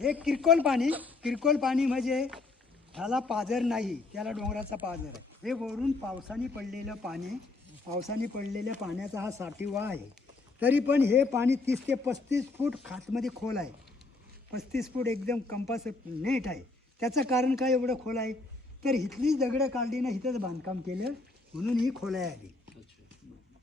हे किरकोळ पाणी म्हणजे ह्याला पाझर नाही, त्याला डोंगराचा पाझर आहे. हे वरून पावसाने पडलेल्या पाण्याचा हा साठीवा आहे. तरी पण हे पाणी 30 ते 35 फूट खातमध्ये खोल आहे. 35 फूट एकदम कंपास नेट आहे. त्याचं कारण काय एवढं खोल आहे, तर इथलीच दगडं काढली ना, इथंच बांधकाम केलं म्हणून ही खोलाय आली.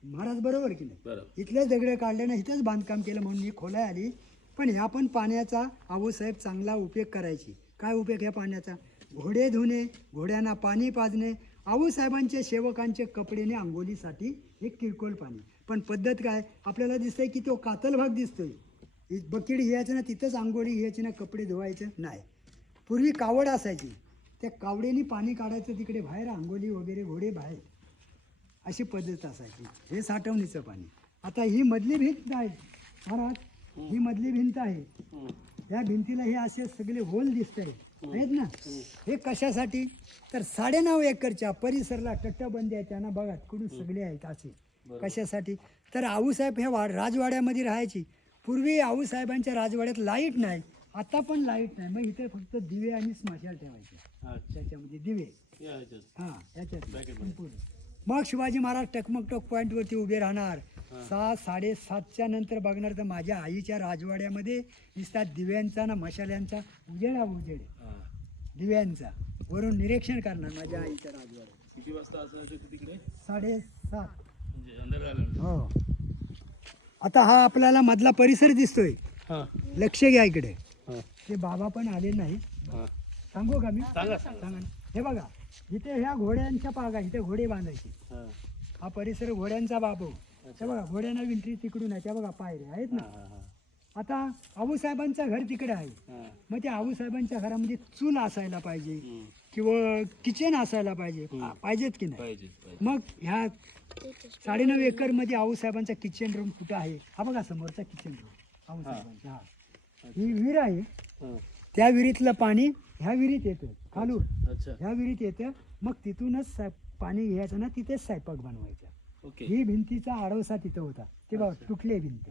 महाराज बरोबर की नाही? इथलेच दगडं काढले ना, इथंच बांधकाम केलं म्हणून ही खोलाय आली. पण ह्या पण पाण्याचा आऊसाहेब चांगला उपयोग करायची. काय उपयोग ह्या पाण्याचा? घोडे धुणे, घोड्यांना पाणी पाजणे, आऊसाहेबांच्या सेवकांचे कपडेने आंघोळीसाठी हे किरकोळ पाणी. पण पद्धत काय आपल्याला दिसतंय की तो कातल भाग दिसतोय. बकेट घ्यायचं ना, तिथंच आंघोळी घ्यायची ना, कपडे धुवायचं नाही. पूर्वी कावड असायची, त्या कावडेने पाणी काढायचं तिकडे बाहेर, आंघोळी वगैरे घोडे बाहेर, अशी पद्धत असायची. हे साठवणीचं पाणी. आता ही मधली भिंत आहे महाराज, ही मधली भिंत आहे. या भिंतीला हे असे सगळे होल दिसत आहेत ना, हे कशासाठी? तर 9.5 एकरच्या परिसराला तटबंदी आहे त्यांना बघा, तिकडून सगळे आहेत असे. कशासाठी? तर आऊसाहेब ह्या राजवाड्यामध्ये राहायची. पूर्वी आऊसाहेबांच्या राजवाड्यात लाईट नाही, आता पण लाईट नाही. मग इथे फक्त दिवे आणि स्मशान ठेवायचे, त्याच्यामध्ये दिवे. हां, याच्यात मग शिवाजी महाराज टकमकटक पॉईंटवरती उभे राहणार. 6-7:30च्या नंतर बघणार तर माझ्या आईच्या राजवाड्यामध्ये दिसतात दिव्यांचा ना मशाल्यांचा उजेड दिव्यांचा. वरून निरीक्षण करणार माझ्या आईच्या राजवाड्यात. किती वाजता असायचं तिकडे? 7:30. म्हणजे अंधार झाला. हो. आता हा आपल्याला मधला परिसर दिसतोय, लक्ष घ्या इकडे. ते बाबा पण आले नाही, सांगू का मी? सांगा. हे बघा, इथे ह्या घोड्यांच्या पागा, इथे घोडे बांधायचे. हा परिसर घोड्यांचा बाबू. हे बघा, घोड्यांना विंट्री तिकडून आहे, त्या बघा पायऱ्या आहेत ना. आता आऊसाहेबांचं घर तिकडे आहे. मग त्या आऊसाहेबांच्या घरामध्ये चूल असायला पाहिजे किंवा किचन असायला पाहिजे, पाहिजेत की नाही? मग ह्या 9.5 एकर मध्ये आऊसाहेबांचा किचन रूम कुठं आहे? हा बघा समोरचा किचन रूम आऊसाहेबांचा. हा, ही विहीर आहे. त्या विहिरीतलं पाणी ह्या विहिरीत येतं खालून, ह्या विहिरीत येतं. मग तिथूनच पाणी घ्यायचं ना, तिथेच स्वयंपाक बनवायचा. ही भिंतीचा आडवसा तिथं होता. ते बघा, तुटले भिंत,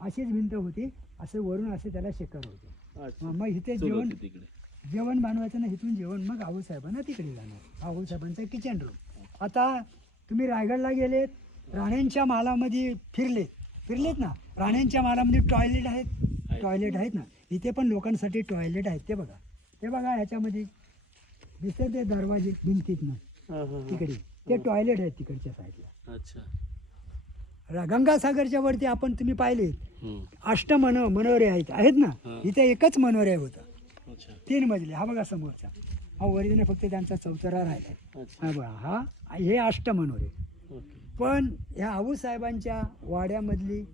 अशीच भिंत होती. असं वरून असे त्याला शेकर होते. मग इथे जेवण बनवायचं ना, इथून जेवण मग आऊसाहेबांना तिकडे जाणार. आऊसाहेबांचा किचन रूम. आता तुम्ही रायगडला गेलेत, राण्यांच्या महालामध्ये फिरलेत ना, राण्यांच्या महालामध्ये टॉयलेट आहेत ना. इथे पण लोकांसाठी टॉयलेट आहेत. ते बघा ह्याच्यामध्ये दिसते ते दरवाजे भिंतीत ना, तिकडे ते टॉयलेट आहेत तिकडच्या साईडला. गंगासागरच्या वरती आपण तुम्ही पाहिले मनोरे आहेत ना. इथे एकच मनोरे होता, 3 मजले. हा बघा समोरचा, हा वरीने फक्त त्यांचा चौथरा राहिला. हा बघा, हे 8 मनोरे. पण ह्या आऊसाहेबांच्या वाड्यामधली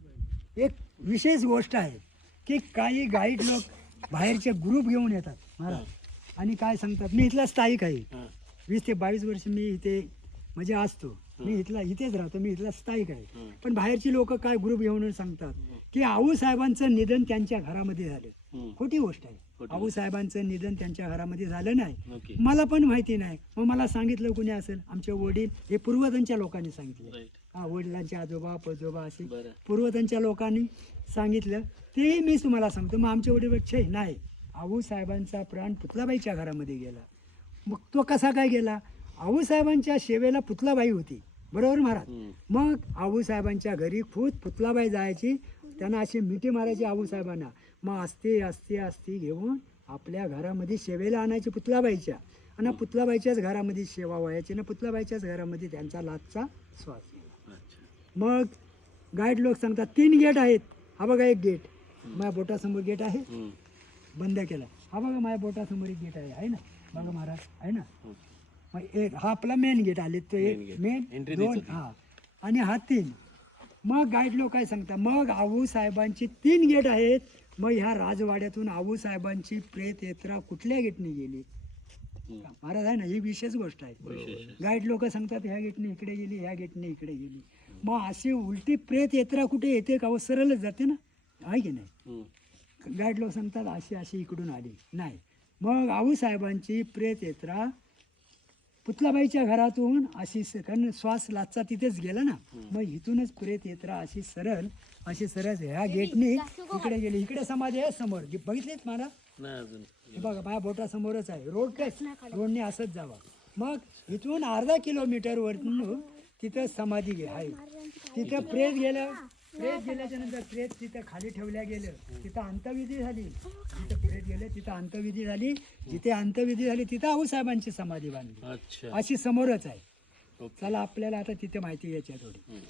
एक विशेष गोष्ट आहे की काही गाईड लोक बाहेरचे ग्रुप घेऊन येतात महाराज, आणि काय सांगतात, मी इथला स्थायिक आहे, 20 ते 22 वर्ष मी इथे म्हणजे असतो, मी इथेच राहतो, मी इथला स्थायिक आहे. पण बाहेरची लोक काय ग्रुप घेऊन सांगतात की आऊसाहेबांचं निधन त्यांच्या घरामध्ये झालं. खोटी गोष्ट आहे. आऊसाहेबांचं निधन त्यांच्या घरामध्ये झालं नाही. मला पण माहिती नाही. मग मला सांगितलं कोणी असेल, आमचे वडील, हे पूर्वजांच्या लोकांनी सांगितलं. हा, वडिलांचे आजोबा पजोबा असे पूर्वजांच्या लोकांनी सांगितलं, ते मी तुम्हाला सांगतो. मग आमचे वडील छे नाही, आऊसाहेबांचा प्राण पुतलाबाईच्या घरामध्ये गेला. मग तो कसा काय गेला? आऊसाहेबांच्या सेवेला पुतलाबाई होती, बरोबर महाराज. मग आऊसाहेबांच्या घरी खुद पुतलाबाई जायची, त्यांना अशी मिठी मारायची आऊसाहेबांना. मग असते घेऊन आपल्या घरामध्ये सेवेला आणायची पुतलाबाईच्या, आणि पुतलाबाईच्याच घरामध्ये सेवा व्हायची ना, पुतलाबाईच्याच घरामध्ये त्यांचा लाचचा श्वास. मग गाईड लोक सांगतात 3 गेट आहेत. हा बघा, एक गेट माझ्या बोटासमोर गेट आहे, बंद केला. हा बघा, माझ्या बोटासमोर एक गेट आहे ना, बघा महाराज, आहे ना. मग एक हा आपला मेन गेट आले, तो एक मेन, 2, हा, आणि हा 3. मग गाईड लोक काय सांगतात, मग आऊसाहेबांची 3 गेट आहेत. मग ह्या राजवाड्यातून आऊसाहेबांची प्रेत यात्रा कुठल्या गेटने गेली महाराज, आहे ना. ही विशेष गोष्ट आहे. गाईड लोक सांगतात ह्या गेटने इकडे गेली, ह्या गेटने इकडे गेली. मग अशी उलटी प्रेत यात्रा कुठे येते का? सरळच जाते ना, आहे की नाही. गाईड लोक सांगतात अशी इकडून आली नाही. मग आऊसाहेबांची प्रेत यात्रा पुतलाबाईच्या घरातून अशी, कारण श्वास लाचचा तिथेच गेला ना, मग इथूनच प्रेत यात्रा अशी सरळ ह्या गेटने इकडे गेली. इकडे समाधी आहे समोर, बघितलेत महाराज. नाही अजून. हे बघा माझ्या बोटासमोरच आहे रोड काय रोडने असंच जावा. मग इथून अर्धा किलोमीटर वरतून तिथं समाधी आहे. तिथं प्रेत गेल्याच्या नंतर प्रेत तिथं खाली ठेवल्या गेलं. तिथं अंत्यविधी झाली. जिथं प्रेत गेले तिथं अंत्यविधी झाली. जिथे अंत्यविधी झाली तिथं आऊसाहेबांची समाधी बांधली. अच्छा. अशी समोरच आहे. ओके. चला आपल्याला आता तिथे माहिती घ्यायची आहे थोडी.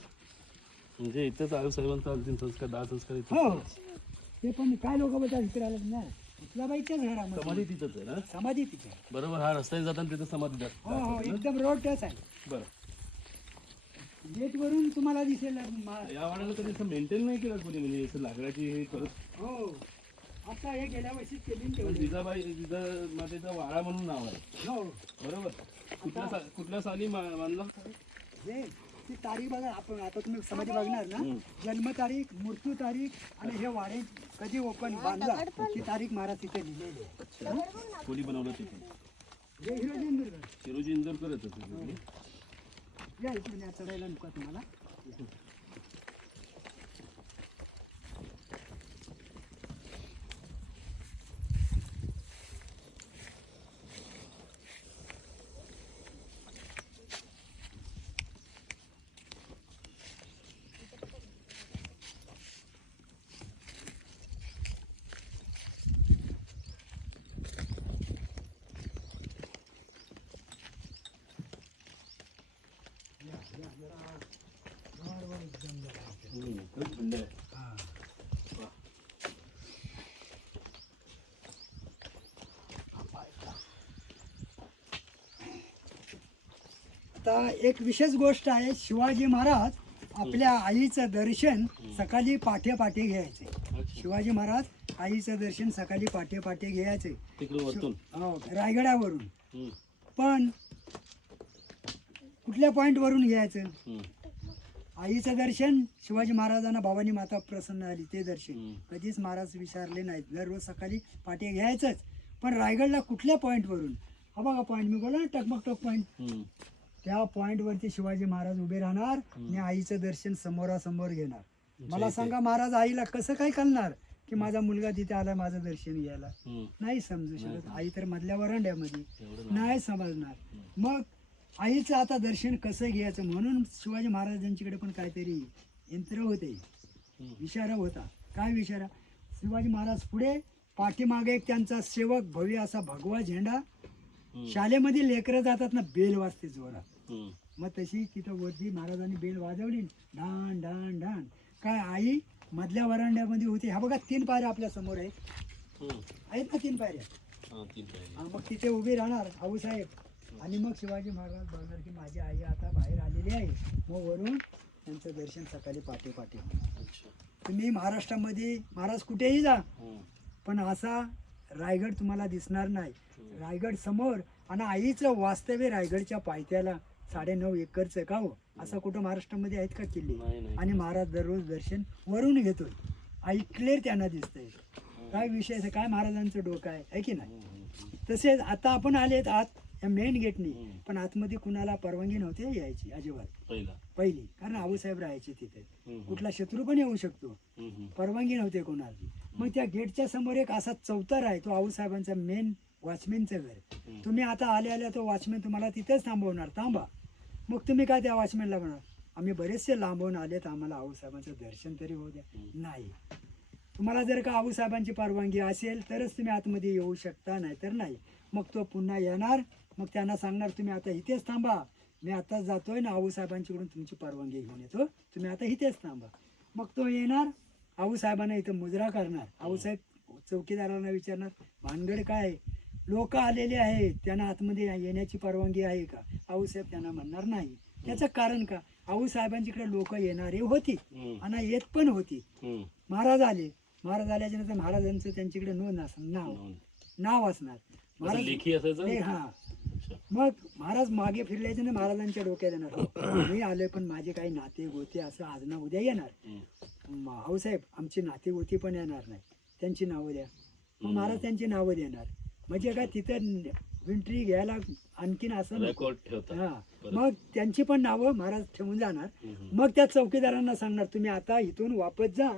म्हणजे इथंच आईसाहेबांचा अंतिम संस्कार, दाह संस्कार इथंच हो झाला. ते पण काय लोक बोलतात इकडे आलं ना उतलाबाईच्याच घरामध्ये समाधी तिथंच आहे ना. समाधी तिथे आहे. बरोबर, हा रस्त्याने जाताना तिथं समाधी दाह. हो हो एकदम रोड टच आहे. बरं. गेट वरून तुम्हाला दिसेल या वाड्याला कधी असं मेंटेन नाही केलं कोणी, म्हणजे असं लाकडाची हे करत. हो आता हे गेल्या वर्षीच केली ना पण तेवढी. जिजाबाई जिजामातेचा वाडा म्हणून नाव आहे. हो बरोबर. कुठल्या साली बांधला? हे ती तारीख बघा. आपण आता तुम्ही समाधी बघणार ना जन्मतारीख, मृत्यू तारीख आणि हे वाडे कधी ओपन बांधला ती तारीख महाराज तिथे लिहिलेली आहे. कोणी बनवलं तिथे? हे हिरोजी इंदुरकर. शिरोजी इंदोरकरच होते. या इकडून या चढायला नको तुम्हाला. खूप थंड आहे. आता एक विशेष गोष्ट आहे. शिवाजी महाराज आपल्या आईचं दर्शन सकाळी पाठे घ्यायचे. अच्छा. शिवाजी महाराज आईचं दर्शन सकाळी पाठे घ्यायचे. तिकडे वरतून. हो रायगडावरून. हम्म. पण कुठल्या पॉइंट वरून घ्यायचं? हम्म. आईचं दर्शन शिवाजी महाराजांना भवानी माता प्रसन्न आली ते दर्शन हम्म. कधीच महाराज विचारले नाहीत. दररोज सकाळी पाठी घ्यायचंच. पण रायगडला कुठल्या पॉइंट वरून? हा बघा पॉइंट मी बोला ना टकमक पॉइंट. हम्म. त्या पॉइंट वरती शिवाजी महाराज उभे राहणार आणि आईचं दर्शन समोरासमोर घेणार. मला सांगा महाराज आईला कसं काय कळणार की माझा मुलगा तिथे आला माझं दर्शन घ्यायला? हम्म. नाही समजू शकत. आई तर मधल्या वरांड्यामध्ये एवढं नाही समजणार. मग आईचं आता दर्शन कसं घ्यायचं म्हणून शिवाजी महाराजांच्याकडे पण काहीतरी यंत्र होते. विचारा होता. काय विचारा? शिवाजी महाराज पुढे, पाठीमागे एक त्यांचा सेवक भव्य असा भगवा झेंडा. शाळेमध्ये लेकरं जातात ना बेल वाजते जोरात. हम्म. मग तशी तिथं वरती महाराजांनी बेल वाजवली. ढाण ढाण ढाण. काय आई मधल्या वरांड्यामध्ये होती. हा बघा 3 पायऱ्या आपल्या समोर आहेत. हम्म. आहेत ना 3 पायऱ्या? हा, तीन पायऱ्या. हा, मग तिथे उभी राहणार आऊसाहेब. आणि मग शिवाजी महाराज बघणार की माझी आई आता बाहेर आलेली आहे. मग वरून त्यांचं दर्शन सकाळी पाठे होणार. अच्छा. तुम्ही महाराष्ट्रामध्ये महाराज कुठेही जा हम्म. पण असा रायगड तुम्हाला दिसणार नाही. रायगड समोर आणि आईचं वास्तव्य रायगडच्या पायथ्याला 9.5 एकरचं का हो? असं कुठं महाराष्ट्रामध्ये आहेत का किल्ले? नाही, नाही. आणि महाराज दररोज दर्शन वरून घेतोय. आई क्लिअर त्यांना दिसतंय. काय विषय आहे? काय महाराजांचं डोकं आहे की नाही? तसेच आता आपण आलेत आत या मेन गेटनी. पण आतमध्ये कुणाला परवानगी नव्हती यायची अजिबात पहिली. कारण आऊसाहेब राहायचे तिथे. कुठला शत्रू पण येऊ शकतो. परवानगी नव्हते कोणाची. मग त्या गेटच्या समोर एक असा चौतर आहे. तो आऊसाहेबांचा मेन वॉचमॅनचं घर. तुम्ही आता आल्या तो वॉचमॅन तुम्हाला तिथेच थांबवणार. थांबा. मग तुम्ही काय त्या वॉचमॅनला म्हणा आम्ही बरेचसे लांबून आलेत आम्हाला आऊसाहेबांचं दर्शन तरी होऊ द्या. नाही. तुम्हाला जर का आऊसाहेबांची परवानगी असेल तरच तुम्ही आतमध्ये येऊ शकता, नाही तर नाही. मग तो पुन्हा येणार. मग त्यांना सांगणार तुम्ही आता इथेच थांबा. मी आता जातोय ना आऊसाहेबांच्याकडून तुमची परवानगी घेऊन येतो. तुम्ही आता इथेच थांबा. मग तो येणार. आऊसाहेबांना इथं मुजरा करणार. आऊसाहेब चौकीदारांना विचारणार भानगड काय? लोक आलेले आहेत त्यांना आतमध्ये येण्याची परवानगी आहे का? आऊसाहेब त्यांना म्हणणार नाही. त्याचं कारण का? आऊसाहेबांच्याकडे लोक येणारे होती आणि येत पण होती. महाराज आले. महाराज आल्याच्या नंतर महाराजांचं त्यांच्याकडे नोंद असणार. नाव असणार. महाराज हा. मग महाराज मागे फिरल्याचे ना महाराजांच्या डोक्यात येणार मी आलोय पण माझे काही नाते गोते असं आज ना उद्या येणार. आऊसाहेब आमची नाते गोती पण येणार नाही. त्यांची नावं द्या. मग महाराज त्यांची नावं देणार. म्हणजे काय तिथं विंट्री घ्यायला आणखीन असं हा. मग त्यांची पण नावं महाराज ठेवून जाणार. मग त्या चौकीदारांना सांगणार तुम्ही आता इथून वापस जा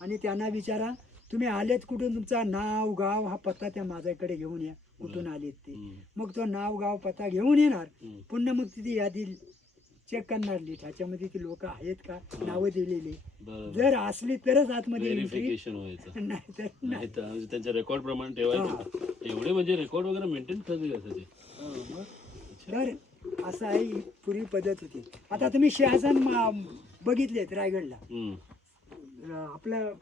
आणि त्यांना विचारा तुम्ही आलेत कुठून, तुमचा नाव गाव हा पत्ता त्या माझ्याकडे घेऊन या, कुठून आलेत ते. मग तो नाव गाव पत्ता घेऊन येणार. पुन्हा मग तिथे यादी चेक करणार लिस्ट, ह्याच्यामध्ये ती लोक आहेत का, नावं दिलेली. जर असली तरच आतमध्ये entry. व्हेरिफिकेशन व्हायचं, नाहीतर नाही तर म्हणजे त्यांच्या रेकॉर्ड प्रमाणे ठेवायचं. एवढे म्हणजे रेकॉर्ड वगैरे मेंटेन कधी असायचे? तर असं आहे, ही पूर्वी पद्धत होती. आता तुम्ही सिंहासन बघितलेत रायगडला. आपलं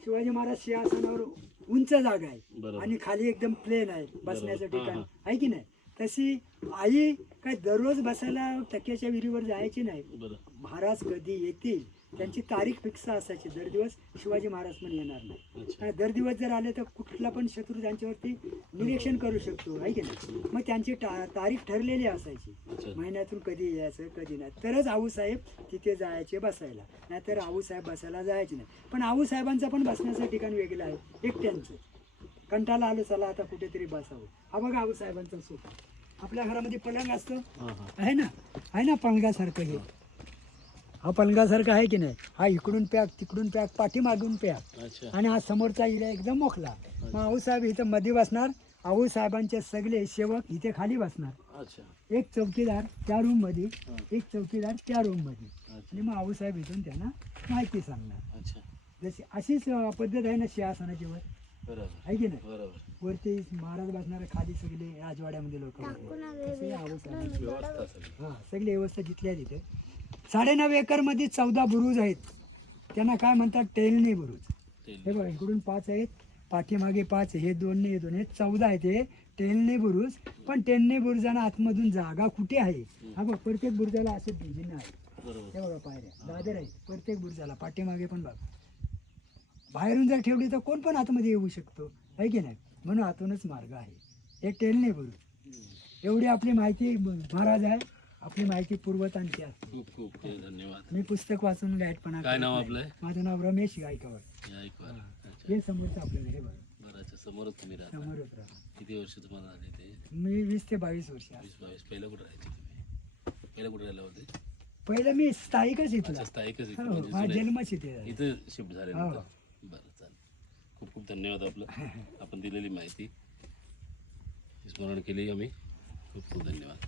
शिवाजी महाराज सिंहासनावर उंच जागा आहे बरोबर. आणि खाली एकदम प्लेन आहे बसण्याचं बरोबर. ठिकाण हा, आहे की नाही. तशी आई काय दररोज बसायला टक्क्याच्या विहिरीवर जायची नाही. बरं. महाराज कधी येतील त्यांची तारीख फिक्स असायची. दर दिवस शिवाजी महाराज पण येणार नाही. अच्छा. आणि दर दिवस जर आले तर कुठला पण शत्रू त्यांच्यावरती निरीक्षण करू शकतो आहे की नाही. मग त्यांची तारीख ठरलेली असायची, अच्छा. महिन्यातून कधी यायचं कधी नाही. तरच आऊसाहेब तिथे जायचे बसायला, नाहीतर आऊसाहेब बसायला जायचे नाही. पण आऊसाहेबांचं पण बसण्याचं ठिकाण वेगळं आहे एकट्यांचं. कंटाळा आलो चला आता कुठेतरी बसावं. हा बघा आऊसाहेबांचा सोफा. आपल्या घरामध्ये पलंग असतो आहे ना पलंगासारखं. हे हा पलंगासारखा आहे की नाही. हा इकडून पॅक तिकडून पॅक पाठीमागून पॅक अच्छा. आणि हा समोरचा हिरा एकदम मोकला. मग आऊसाहेब इथं मध्ये बसणार, आऊसाहेबांचे सगळे सेवक इथे खाली बसणार. अच्छा. एक चौकीदार त्या रूम मध्ये, एक चौकीदार त्या रूम मध्ये. अच्छा. आणि मग आऊसाहेब इथून त्यांना माहिती सांगणार. अच्छा. जशी अशीच पद्धत आहे ना सिंहासनाची वर, बरोबर. आहे की नाही. बरोबर. वरती महाराज बसणार, खाली सगळे राजवाड्यामध्ये लोक आऊसाहेब. व्यवस्था सगळी. हा सगळी व्यवस्था जिथल्या तिथे. 9.5 एकर मध्ये 14 बुरुज आहेत. त्यांना काय म्हणतात, टेलनी बुरुज. हे बघा इकडून 5 आहेत, पाठीमागे 5, हे 2 हे 2, हे 14 आहेत. हे टेलनी बुरुज. पण टेलनी बुरुजांना आतमधून जागा कुठे आहे. हा बघ प्रत्येक बुरुजाला असे भिंजिन आहे. बरोबर. हे बघा पायऱ्या दादर आहेत प्रत्येक बुरुजाला. पाठीमागे पण बघा. बाहेरून जर ठेवली तर कोण पण आतमध्ये येऊ शकतो आहे की नाही. म्हणून आतूनच मार्ग आहे. हे टेलनी बुरुज. एवढी आपली माहिती महाराज आहे. आपली माहिती पूर्वतांची असते. खूप खूप धन्यवाद. मी पुस्तक वाचून गाईडपणा काय करत नाव नाही. आपलं आहे? माझं नाव रमेश गायकवाड. गायकवाड. अच्छा. हे समोरचं आपलं हे बघा, बरं. समोरच तुम्ही राहता. समोरच राहा. किती वर्ष तुम्हाला झाले ते? मी 20 ते 22 वर्ष आहे. 20-22. पहिलं कुठं राहायचे तुम्ही? पहिलं कुठं राहिला होते? पहिलं मी स्थायिकच इथला. अच्छा, स्थायिकच इथे. हो, म्हणजे माझा जुने- जन्मच इथे झाला. इथं शिफ्ट झाले हो. नंतर. बरं चालेल. खूप खूप धन्यवाद आपलं. आपण दिलेली माहिती स्मरण केली आम्ही. खूप खूप धन्यवाद.